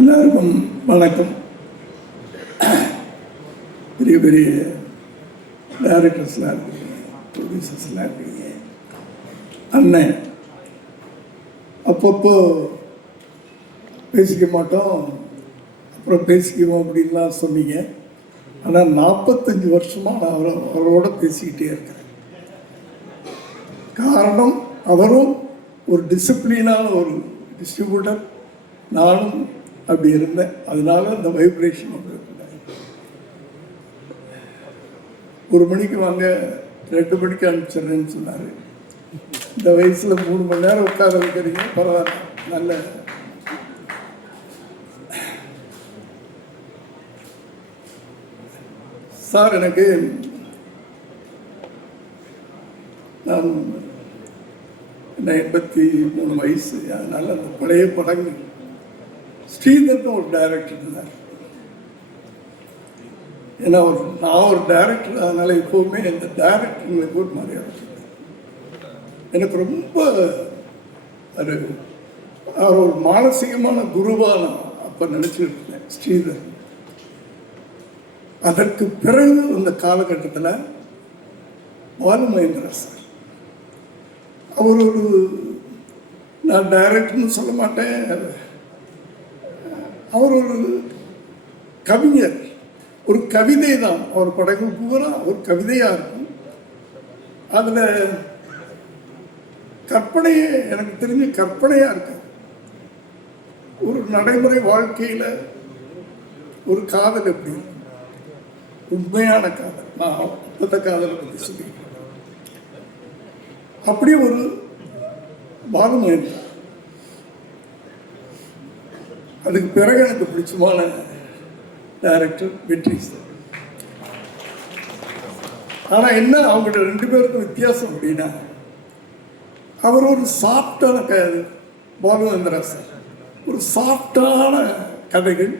எல்லாருக்கும் வணக்கம். பெரிய பெரிய டைரக்டர்ஸ்லாம் இருக்கிறீங்க, ப்ரொடியூசர்ஸ்லாம் இருக்கிறீங்க. அண்ணன் அப்பப்போ பேசிக்க மாட்டோம், அப்புறம் பேசிக்குவோம் அப்படின்லாம் சொன்னீங்க. ஆனால் 45 வருஷமாக நான் அவரோட பேசிக்கிட்டே இருக்கிறேன். காரணம், அவரும் ஒரு டிசிப்ளினான ஒரு டிஸ்ட்ரிபியூட்டர், நானும் அப்படி இருந்தேன். அதனால அந்த வைப்ரேஷன் ஒரு மணிக்கு வாங்க, 2 மணிக்கு அனுப்பிச்சிடுறேன்னு சொன்னார். இந்த வயசில் 3 மணி நேரம் உட்கார வைக்கிறீங்க, பரவாயில்ல. நல்ல சார், எனக்கு நான் 83 வயசு. அதனால் அந்த பழைய படங்கள், ஸ்ரீதர்னு ஒரு டைரக்டர் இருந்தார். ஏன்னா நான் ஒரு டைரக்டர், அதனால எப்போவுமே இந்த டைரக்டர்களுக்கு ஒரு மரியாதை. எனக்கு ரொம்ப அவர் ஒரு மானசீகமான குருவாக நான் அப்போ நினச்சிட்டு இருந்தேன், ஸ்ரீதர். அதற்கு பிறகு அந்த காலகட்டத்தில் பாலு மகேந்திரா சார், அவர் ஒரு, நான் டைரக்டர்னு சொல்ல மாட்டேன், அவர் ஒரு கவிஞர், ஒரு கவிதை தான். அவர் படங்கள் பூரா ஒரு கவிதையாக இருக்கும். அதில் கற்பனையே, எனக்கு தெரிஞ்ச கற்பனையாக இருக்காது. ஒரு நடைமுறை வாழ்க்கையில் ஒரு காதல் எப்படி இருக்கும், உண்மையான காதல், நான் அப்பத்த காதலை பற்றி சொல்லியிருக்கேன். அப்படியே ஒரு பாலு மகேந்திரா. அதுக்கு பிறகு எனக்கு பிடிச்சமான டைரக்டர் வெற்றி சார். ஆனால் என்ன, அவங்கள்ட்ட 2 பேருக்கும் வித்தியாசம் அப்படின்னா, அவர் ஒரு சாஃப்டான பாலு மகேந்திரா சார் ஒரு சாஃப்டான கதைகள்,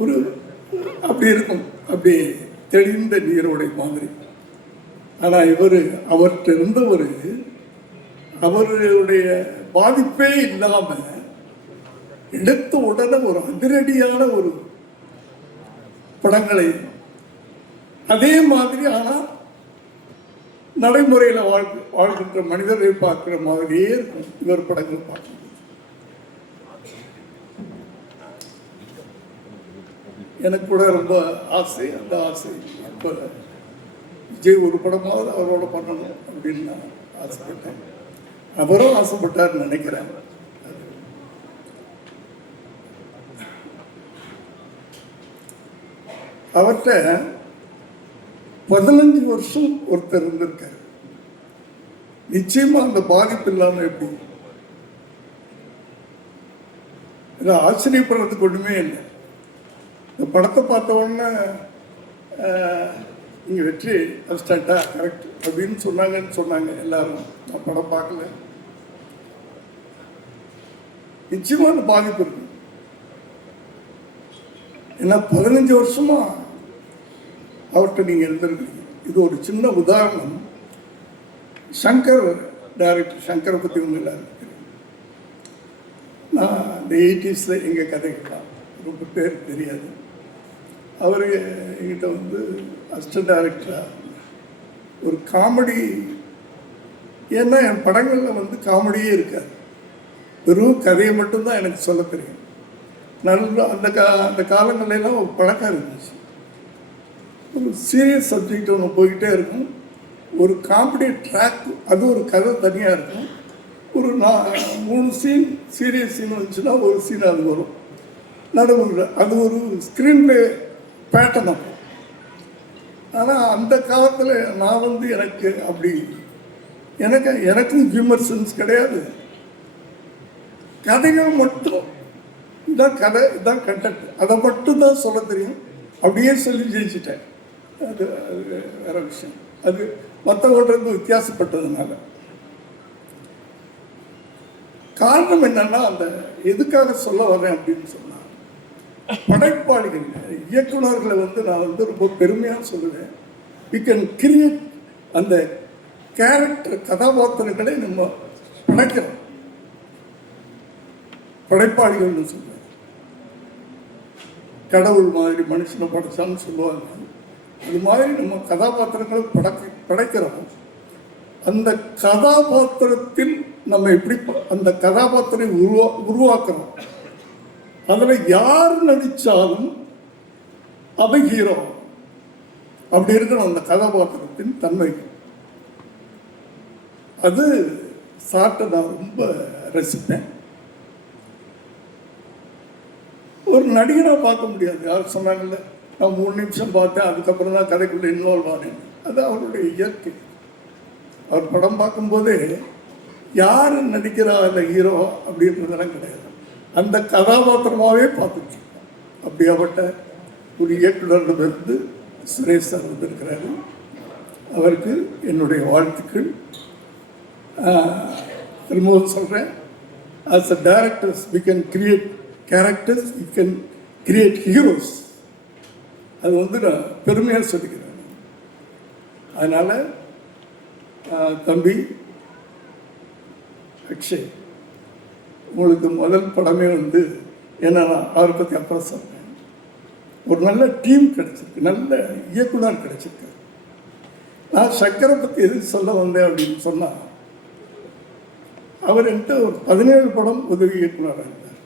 ஒரு அப்படி இருக்கும், அப்படியே தெளிந்த நீரோடை மாதிரி. ஆனால் அவர்கிட்ட இருந்த அவருடைய பாதிப்பே இல்லாமல் எடுத்த உடனே ஒரு அதிரடியான ஒரு படங்களை, அதே மாதிரி ஆனால் நடைமுறையில் வாழ்கின்ற மனிதரை பார்க்குற மாதிரியே இருக்கும் இவர் படங்கள் பார்க்கணும். எனக்கு கூட ரொம்ப ஆசை. அந்த ஆசை இப்போ விஜய் ஒரு படமாவது அவரோட பண்ணணும் அப்படின்னு நான் ஆசைப்பட்டேன். அவரும் ஆசைப்பட்டார்னு நினைக்கிறேன். அவர்கிட்ட 15 வருஷம் ஒருத்தர் இருந்திருக்காரு. நிச்சயமா அந்த பாதிப்பு இல்லாமல் எப்படி, இதை ஆச்சரியப்படுறதுக்கு ஒன்றுமே இல்லை. இந்த படத்தை பார்த்த உடனே இங்கே வெற்றி அசிஸ்டண்டா கரெக்ட் அப்படின்னு சொன்னாங்க எல்லாரும். நான் படம் பார்க்கல. நிச்சயமா அந்த பாதிப்பு இருக்கு. ஏன்னா 15 வருஷமா அவர்கிட்ட நீங்கள் இருந்திருக்கீங்க. இது ஒரு சின்ன உதாரணம். சங்கர் டைரக்டர், சங்கரை பற்றி ஒன்று எல்லாரும் நான் இந்த 80s எங்கள் கதைகள்லாம் ரொம்ப பேர் தெரியாது. அவர் எங்கிட்ட அசிஸ்டன்ட் டைரக்டராக ஒரு காமெடி, ஏன்னா என் படங்களில் காமெடியே இருக்காது, வெறும் கதையை மட்டும்தான் எனக்கு சொல்ல தெரியும். நல்ல அந்த காலங்களெல்லாம் ஒரு பழக்கம் இருந்துச்சு. ஒரு சீரியஸ் சப்ஜெக்ட் ஒன்று போய்கிட்டே இருக்கும், ஒரு காமெடி ட்ராக், அது ஒரு கதை தனியாக இருக்கும். ஒரு 3 சீன் சீரியஸ் சீன் வந்துச்சுன்னா ஒரு சீன் அது வரும் நடுவில். அது ஒரு ஸ்க்ரீன்ல பேட்டர்ன் இருக்கும். ஆனால் அந்த காலத்தில் நான் எனக்கு அப்படி எனக்கும் ஹியூமர் சென்ஸ் கிடையாது. கதைகள் மட்டும், இதான் கதை, இதான் கண்டென்ட், அதை மட்டும் தான் சொல்ல தெரியும். அப்படியே சொல்லி ஜெயிச்சிட்டேன். அது வேற விஷயம். அது மற்றவங்களுக்கு வித்தியாசப்பட்டதுனால. காரணம் என்னன்னா, அந்த எதுக்காக சொல்ல வரேன் அப்படின்னு சொன்னால், படைப்பாளிகள், இயக்குநர்களை நான் ரொம்ப பெருமையாக சொல்லுவேன். வி கேன் கிரியேட் அந்த கேரக்டர், கதாபாத்திரங்களை நம்ம படைக்கிறோம். படைப்பாளிகள்னு சொல்லுவேன். கடவுள் மாதிரி மனுஷனை படைச்சான்னு சொல்லுவாங்க. அது மாதிரி நம்ம கதாபாத்திரங்களை படைக்கிறோம். அந்த கதாபாத்திரத்தில் நம்ம எப்படி அந்த கதாபாத்திரை உருவாக்குறோம். அதில் யார் நடித்தாலும் அவன் ஹீரோ. அப்படி இருக்கணும் அந்த கதாபாத்திரத்தின் தன்மை. அது சார்ட்டை நான் ரொம்ப ரசிப்பேன். ஒரு நடிகனாக பார்க்க முடியாது. யார் சொன்னாங்கல்ல, நான் 3 நிமிஷம் பார்த்தேன், அதுக்கப்புறம் தான் கதைக்குள்ளே இன்வால்வ் ஆனேன். அது அவருடைய இயற்கை. அவர் படம் பார்க்கும்போதே யார் நடிக்கிறா இல்லை ஹீரோ அப்படின்றதெல்லாம் கிடையாது, அந்த கதாபாத்திரமாகவே பார்த்துட்டு இருக்கோம். அப்படியாப்பட்ட ஒரு இயக்குநரிடமிருந்து சுரேஷ் சார் வந்திருக்கிறாரு. அவருக்கு என்னுடைய வாழ்த்துக்கள். திரும்பவும் சொல்கிறேன், as a directors we can create characters, we can create heroes. அது வந்து நான் பெருமையாக சொல்லிக்கிறேன். அதனால் தம்பி அக்ஷய், உங்களுக்கு முதல் படமே வந்து என்ன, நான் அவரை பற்றி அப்புறம் சொல்கிறேன். ஒரு நல்ல டீம் கிடச்சிருக்கு, நல்ல இயக்குனர் கிடச்சிருக்கு. நான் சக்கரை பற்றி எது சொல்ல வந்தேன் அப்படின்னு சொன்னால், அவர் என்கிட்ட ஒரு 17 படம் உதவி இயக்குனராக இருந்தார்.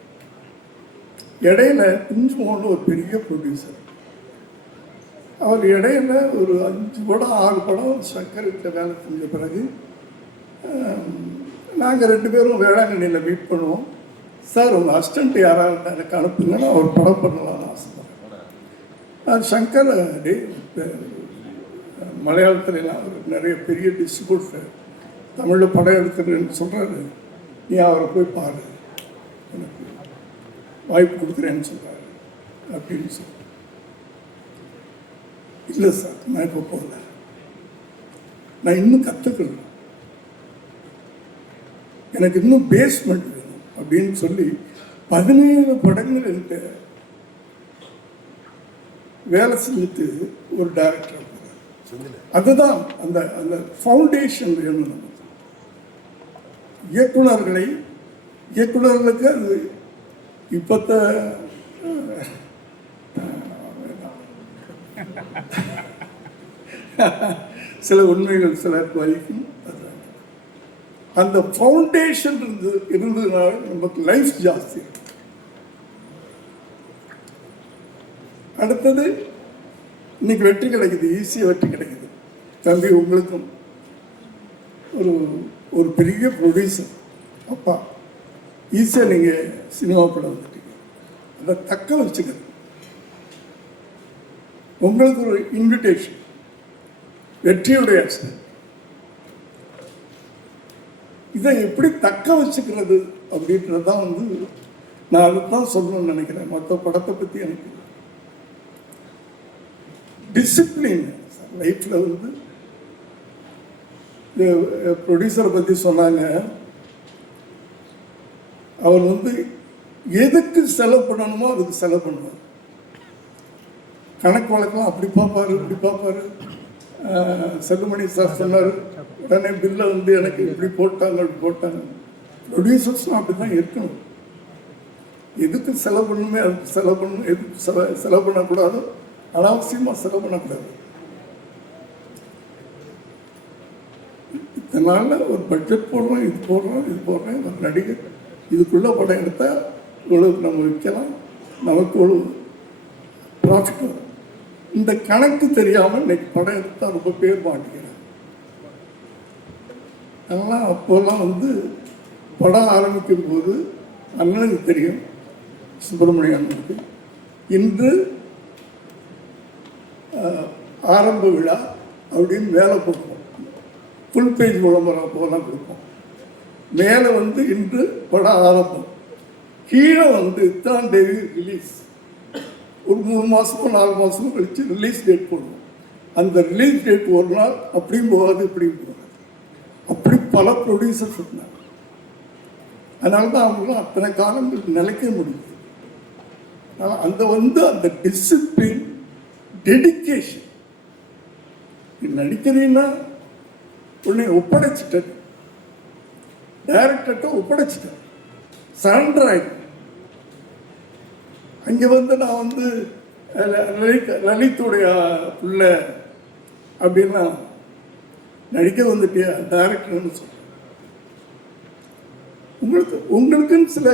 இடையில குஞ்சு மோகன் ஒரு பெரிய ப்ரொடியூசர். அவர் இடையில ஒரு 5 படம் 6 படம் சக்கரத்தை வேலை செஞ்ச பிறகு நாங்கள் 2 பேரும் வேளாங்கண்ணியில் மீட் பண்ணுவோம். சார் உங்கள் அசிஸ்டண்ட் யாராவது எனக்கு அனுப்புங்கன்னா ஒரு படம் பண்ணலாம்னு ஆசைப்படுறேன். அது சங்கர் மலையாளத்துலாம் அவர் நிறைய பெரிய டிஸ்ட்ரிபியூட்டர், தமிழில் படம் எடுக்கிறேன்னு சொல்கிறாரு. நீ அவரை போய் பாரு, எனக்கு வாய்ப்பு கொடுக்குறேன்னு சொல்கிறாரு அப்படின்னு சொல்லி. இல்லை சார், நான் இப்போ போகல, நான் இன்னும் கற்றுக்கணும், எனக்கு இன்னும் பேஸ்மெண்ட் வேணும் அப்படின்னு சொல்லி 17 படங்கள் என்கிட்ட வேலை செஞ்சுட்டு ஒரு டைரக்டர். அதுதான் அந்த அந்த ஃபவுண்டேஷன் வேணும் நமக்கு. இயக்குநர்களுக்கு அது இப்பத்த சில உண்மைகள் சிலருக்கு வலிக்கும். அந்த ஃபவுண்டேஷன் இருந்ததுனால நமக்கு லைஃப் ஜாஸ்தி. அடுத்தது இன்னைக்கு வெற்றி கிடைக்குது, ஈஸியாக வெற்றி கிடைக்குது. தம்பி உங்களுக்கும் ஒரு பெரிய ப்ரொடியூசர் அப்பா, ஈஸியாக நீங்கள் சினிமாக்குள்ள வந்துட்டீங்க. அதை தக்க வச்சுக்கிறது உங்களுக்கு ஒரு இன்விடேஷன், வெற்றியுடைய ஆக்சிடென்ட். இதை எப்படி தக்க வச்சுக்கிறது அப்படின்றது தான் வந்து நான் அதை தான் சொல்லணும்னு நினைக்கிறேன். மற்ற படத்தை பற்றி எனக்கு டிசிப்ளின் லைஃப்பில் வந்து ப்ரொடியூசரை பற்றி சொன்னாங்க. அவர் வந்து எதுக்கு செலவு பண்ணணுமோ அதுக்கு செலவு பண்ணுவார். கணக்கு வழக்கெல்லாம் அப்படி பார்ப்பாரு, இப்படி பார்ப்பாரு. செல்லுமணி சார் சொன்னார், உடனே பில்லை வந்து எனக்கு இப்படி போட்டாங்க அப்படி போட்டாங்க. ப்ரொடியூசர்ஸ்லாம் அப்படி தான் இருக்கணும். எதுக்கு செலவு பண்ணணுமே அதுக்கு செலவு பண்ணணும், எதுக்கு செலவு பண்ணக்கூடாதோ அனாவசியமாக செலவு பண்ணக்கூடாது. இதனால் ஒரு பட்ஜெட் போடுறோம், இது போடுறோம், ஒரு நடிகர் இதுக்குள்ளே படம் எடுத்தால் இவ்வளவுக்கு நம்ம விற்கலாம், நமக்கு ஒரு ப்ராஃபிட் வரும். இந்த கணக்கு தெரியாமல் இன்னைக்கு படம் எடுத்தால் ரொம்ப பேர் மாட்டேங்கிறாங்க. அதெல்லாம் அப்போல்லாம் வந்து படம் ஆரம்பிக்கும் போது அண்ணனுக்கு தெரியும், சுப்பிரமணிய அண்ணனுக்கு, இன்று ஆரம்ப விழா அப்படின்னு மேலே கொடுப்போம். ஃபுல் பேஜ் விளம்பரம் போலாம் கொடுப்போம். மேலே வந்து இன்று படம் ஆரம்பம், கீழே வந்து இத்தனாம் தேதி ரிலீஸ். ஒரு 3 மாதமோ 4 மாதமோ கழித்து ரிலீஸ் டேட் போடுவோம். அந்த ரிலீஸ் டேட் ஒரு நாள் அப்படியும் போகாது, இப்படியும் போகாது. அப்படி பல ப்ரொடியூசர்ஸ் இருந்தாங்க. அதனால தான் அவங்களும் அத்தனை காலங்கள் நிலைக்க முடியுது. அந்த வந்து அந்த டிசிப்ளின், டெடிக்கேஷன். நடிக்கிறீங்கன்னா உன்னை ஒப்படைச்சிட்டேன், டைரக்டர்கிட்ட ஒப்படைச்சிட்டேன், சரண்டர் ஆகிட்டேன். அங்கே வந்து நான் வந்து லலித்துடைய பிள்ளை அப்படின்னா நடிக்க வந்துட்டியா டைரக்டர்னு சொல்கிறேன். உங்களுக்குன்னு சில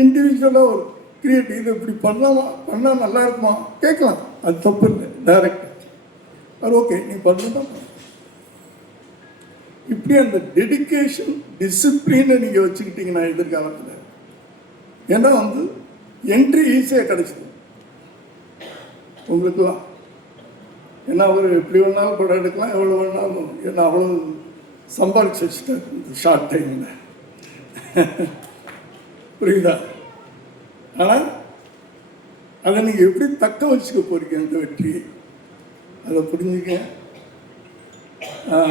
இண்டிவிஜுவலாக ஒரு கிரியேட்டிவ் இது இப்படி பண்ணலாமா, பண்ணால் நல்லா இருக்குமா கேட்கலாம், அது தப்பு இல்லை. டைரக்டர் அது ஓகே நீ பண்ணலாம். இப்படி அந்த டெடிக்கேஷன் டிசிப்ளினை நீங்கள் வச்சுக்கிட்டீங்கன்னா எதிர்காலத்தில், ஏன்னா வந்து என்ட்ரி ஈஸியாக கிடைச்சிது உங்களுக்குலாம். ஏன்னா அவர் எப்படி வேணாலும் படம் எடுக்கலாம், எவ்வளோ வேணாலும், ஏன்னா அவ்வளோ சம்பாதிச்சு வச்சுட்டார் இந்த ஷார்ட் டைமில். புரியுதா? ஆனால் அதை நீங்கள் எப்படி தக்க வச்சுக்க போறீங்க அந்த வெற்றி, அதை புரிஞ்சுக்க.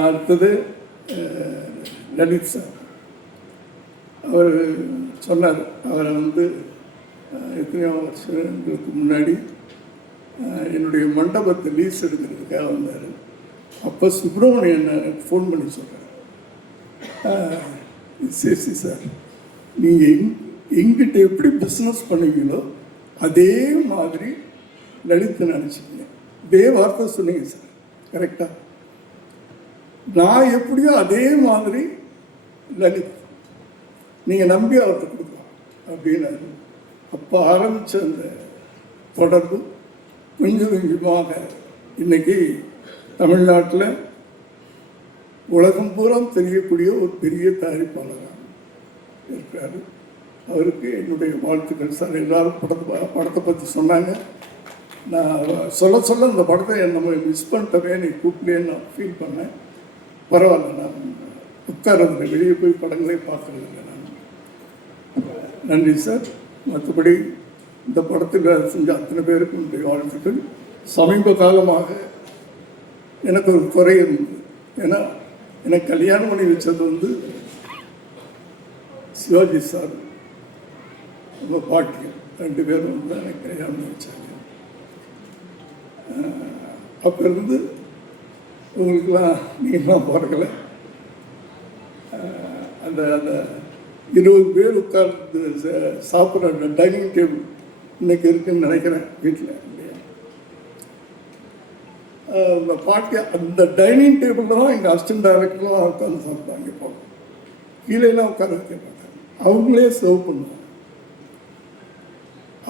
அடுத்தது லலித் சார், அவர் சொன்னார், அவரை வந்து எத்தனையோ வருஷங்களுக்கு முன்னாடி என்னுடைய மண்டபத்தை லீஸ் எடுக்கிறதுக்காக வந்தார். அப்போ சுப்பிரமணியன் ஃபோன் பண்ணி சொல்கிறார், சேசி சார் நீங்கள் எங்கிட்ட எப்படி பிஸ்னஸ் பண்ணுவீங்களோ அதே மாதிரி லலித்தை நினச்சிக்கிங்க. இதே வார்த்தை சொன்னீங்க சார், கரெக்டாக. நான் எப்படியோ அதே மாதிரி லலித் நீங்கள் நம்பி அவர்கிட்ட கொடுக்கலாம் அப்படின்னாரு. அப்போ ஆரம்பித்த அந்த தொடர்பு கொஞ்சம் கொஞ்சமாக இன்னைக்கு தமிழ்நாட்டில் உலகம் பூரா தெரியக்கூடிய ஒரு பெரிய தயாரிப்பாளராக இருக்கிறாரு. அவருக்கு என்னுடைய வாழ்த்துக்கள் சார். எல்லாரும் படத்தை பற்றி சொன்னாங்க. நான் சொல்ல இந்த படத்தை நம்ம மிஸ் பண்ணிட்டவே நீ கூப்பிட்டேன்னு நான் ஃபீல் பண்ணேன். பரவாயில்ல, நான் உட்கார்றதில்லை, வெளியே போய் படங்களே பார்க்குறதில்லை நான். நன்றி சார். மற்றபடி இந்த படத்தில் செஞ்ச அத்தனை பேருக்கு என்னுடைய வாழ்த்துக்கள். சமீப காலமாக எனக்கு ஒரு குறை இருந்தது. ஏன்னா எனக்கு கல்யாணம் பண்ணி வச்சது வந்து சிவாஜி சார், உங்கள் பாட்டியன், 2 பேரும் வந்து எனக்கு கல்யாணம் பண்ணி வச்சாங்க. அப்போ இருந்து உங்களுக்கெல்லாம் நீங்கள்லாம் பிறக்கலை. அந்த அந்த 20 பேர் உட்கார்ந்து சாப்பிட்ற அந்த டைனிங் டேபிள் இன்னைக்கு இருக்குன்னு நினைக்கிறேன் வீட்டில். அந்த பாட்டி அந்த டைனிங் டேபிளில் தான் எங்கள் அசிஸ்டன்ட் டைரக்டர்லாம் உட்காந்து சாப்பிட்டாங்க. இப்போ கீழேலாம் உட்கார வைக்க மாட்டாங்க, அவங்களே சர்வ் பண்ணுவாங்க.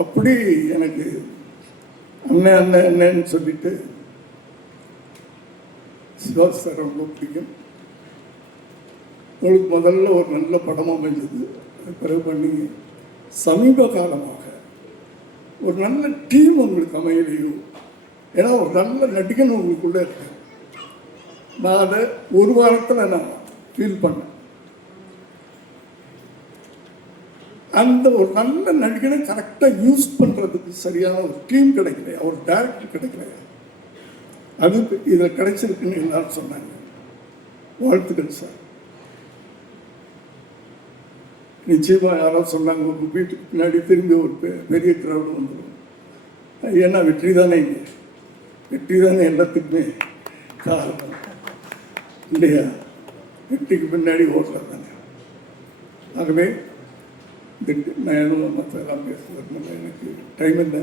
அப்படி எனக்கு அண்ணன் அண்ணன் அண்ணன்னு சொல்லிட்டு சிவாஜி சார் ரொம்ப பிடிக்கும். உங்களுக்கு முதல்ல ஒரு நல்ல படம் அமைஞ்சது, பிறகு பண்ணி சமீப காலமாக ஒரு நல்ல டீம் உங்களுக்கு அமையலையும். ஏன்னா ஒரு நல்ல நடிகன் உங்களுக்குள்ளே இருக்கு. நான் அதை ஒரு வாரத்தில் நான் ஃபீல் பண்ணேன். அந்த ஒரு நல்ல நடிகனை கரெக்டாக யூஸ் பண்ணுறதுக்கு சரியான ஒரு டீம் கிடைக்கல, ஒரு டைரக்டர் கிடைக்கல. அது இதில் கிடைச்சிருக்குன்னு எல்லாரும் சொன்னாங்க. வாழ்த்துக்கள் சார். நிச்சயமாக யாராவது சொன்னாங்க, உங்கள் வீட்டுக்கு பின்னாடி திரும்பி ஒரு பெரிய கிரௌடு வந்துடும். ஏன்னா வெற்றி தானே, இங்கே வெற்றி தானே எல்லாத்துக்குமே காரணம் இல்லையா? வெற்றிக்கு பின்னாடி ஓட்டலாம் தானே. ஆகவே நான் மற்றெல்லாம் பேசுவதற்கு எனக்கு டைம் இல்லை.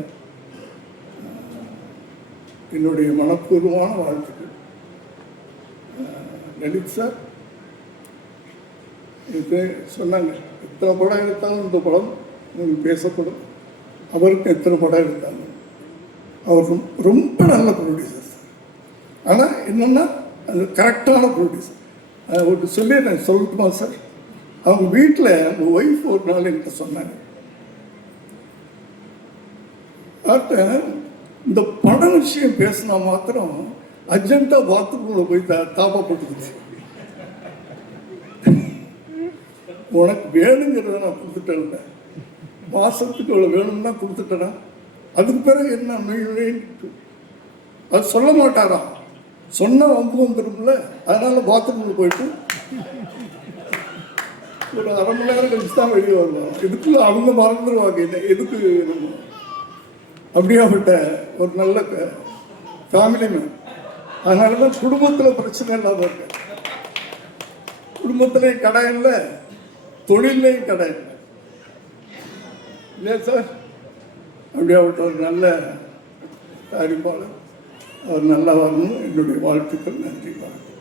என்னுடைய மனப்பூர்வமான வாழ்த்துக்கள். லலித் சார் இது சொன்னாங்க, எத்தனை படம் எடுத்தாலும் இந்த படம் உங்களுக்கு பேசப்படும். அவருக்கு எத்தனை படம் எடுத்தாங்க. அவர் ரொம்ப நல்ல ப்ரொடியூசர் சார். ஆனால் என்னென்னா அது கரெக்டான ப்ரொடியூசர். ஒரு சொல்லிடுறேன், சொல்லட்டுமா சார்? அவங்க வீட்டில் அவங்க ஒய்ஃப் ஒரு நாள் என்கிட்ட சொன்னாங்க, இந்த படம் விஷயம் பேசினா மாத்திரம் அர்ஜென்ட்டாக பாத்ரூம்ல போய் தாப்பா போட்டுக்கிச்சு. உனக்கு வேணுங்கிறத நான் கொடுத்துட்டேன், மாசத்துக்கு இவ்வளோ வேணும்னா கொடுத்துட்டேனா, அதுக்கு பிறகு என்ன அது சொல்ல மாட்டாரா? சொன்னால் வம்பு வந்துடும்ல. அதனால பாத்ரூம்ல போயிட்டு ஒரு 1/2 மணி நேரம் கழிச்சு தான் வெளியே வருவாங்க. இதுக்குள்ள அவங்க மறந்துடுவாங்க என்ன எதுக்கு. அப்படியாப்பட்ட ஒரு நல்ல ஃபேமிலி மேன். அதனால தான் குடும்பத்தில் பிரச்சனை இல்லாமல் இருக்கு. குடும்பத்திலையும் கடை இல்லை, தொழிலையும் கடை இல்லை, இல்லையா சார்? அப்படியாப்பட்ட ஒரு நல்ல தயாரிப்பாளர். அவர் நல்லா வரணும். என்னுடைய வாழ்த்துக்கள். நன்றி. வணக்கம்.